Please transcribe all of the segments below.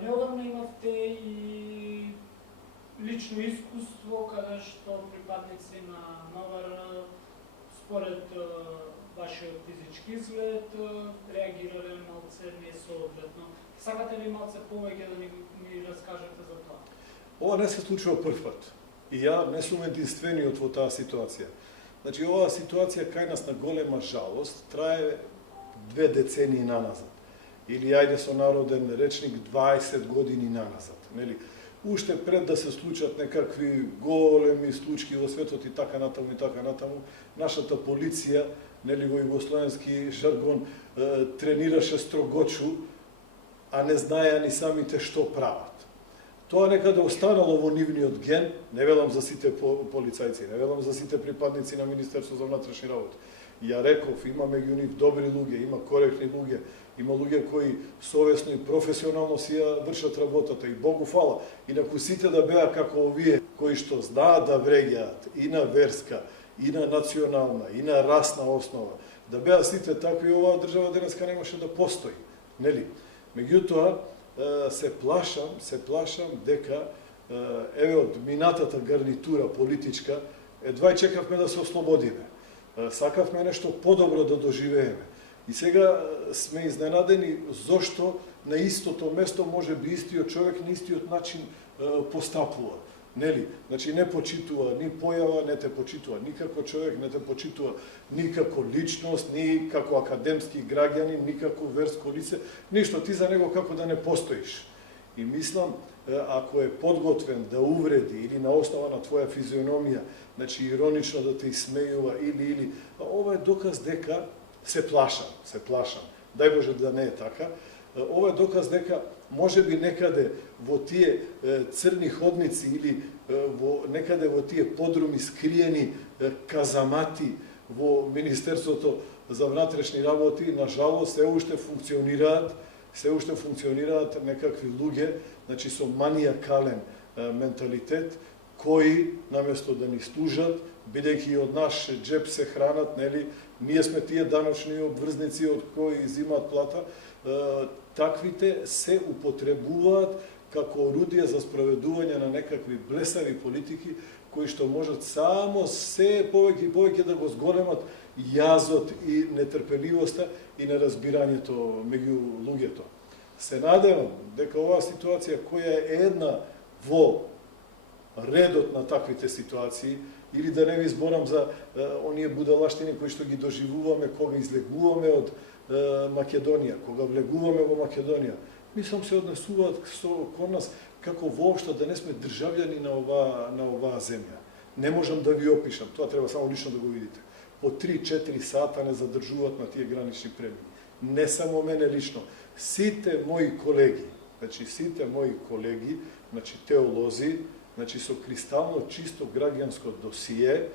Неодамна имавте и лично искуство каде што припадници на МВР според вашиот физички изглед реагирале малце несоодветно. Сакате ли малце повеќе да ни раскажете за тоа? Ова не се случува прв пат. И ја не сум единствениот во таа ситуација. Значи, оваа ситуација кај нас на голема жалост трае 2 децении наназад. Или ајде со народен речник 20 години наназад. Нели? Уште пред да се случат некакви големи случаи во светот и така натаму, нашата полиција, нели, во југословенски жаргон, тренираше строгочу, а не знаеа ни самите што прават. Тоа некаде останало во нивниот ген, не велам за сите полицајци, не велам за сите припадници на Министерство за внатрешни работи. Ја реков, има меѓу нив добри луѓе, има коректни луѓе, има луѓе кои совесно и професионално си ја вршат работата и Богу фала. Инаку сите да беа како овие кои што знаат да вреѓаат и на верска, и на национална, и на расна основа, да беа сите такви, оваа држава денеска немаше да постои, нели? Меѓутоа се плашам дека еве од минатата гарнитура политичка едва чекавме да се ослободиме. Сакавме нешто подобро да доживееме. И сега сме изненадени зошто на истото место може би истиот човек на истиот начин постапува. Нели? Значи не почитува ни појава, не те почитува ни како човек, не те почитува ни како личност, ни како академски граѓанин, ни како верско лице, ништо, ти за него како да не постоиш. И мислам, ако е подготвен да увреди или на основа на твоја физиономија, значи иронично да те исмејува или, ова е доказ дека се плашам. Дај Боже да не е така. Ова е доказ дека може би некаде во тие црни ходници или некаде во тие подруми скриени казамати во Министерството за внатрешни работи, на жалост, се уште функционираат некакви луѓе, значи со маниакален менталитет, кои наместо да ни служат, бидејќи од наш джеб се хранат, нели, ние сме тие даночни обврзници од кои изимаат плата, таквите се употребуваат како орудие за спроведување на некакви блесави политики, кои што можат само се повеќе и повеќе да го зголемат јазот и нетрпеливоста и неразбирањето меѓу луѓето. Се надевам дека оваа ситуација, која е една во редот на таквите ситуации, или да не ви зборам за оние будалаштини кои што ги доживуваме кога излегуваме од Македонија, кога влегуваме во Македонија, мислам се однесуваат кон нас како воопшто да не сме државјани на оваа земја. Не можам да ви опишам, тоа треба само лично да го видите. По 3-4 сата не задржуваат на тие гранични премини. Не само мене лично, сите мои колеги, значи теолози, значи со кристално чисто граѓанско досие,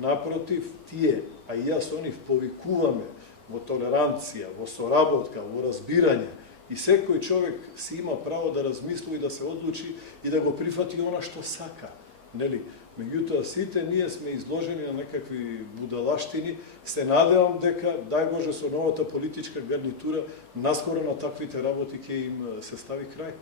напротив тие, а и јас со нив повикуваме во толеранција, во соработка, во разбирање, и секој човек си има право да размисли и да се одлучи и да го прифати она што сака, нели? Меѓутоа сите ние сме изложени на некакви будалаштини, се надевам дека, дај Боже, со новата политичка гарнитура, наскоро на таквите работи ќе им се стави крај.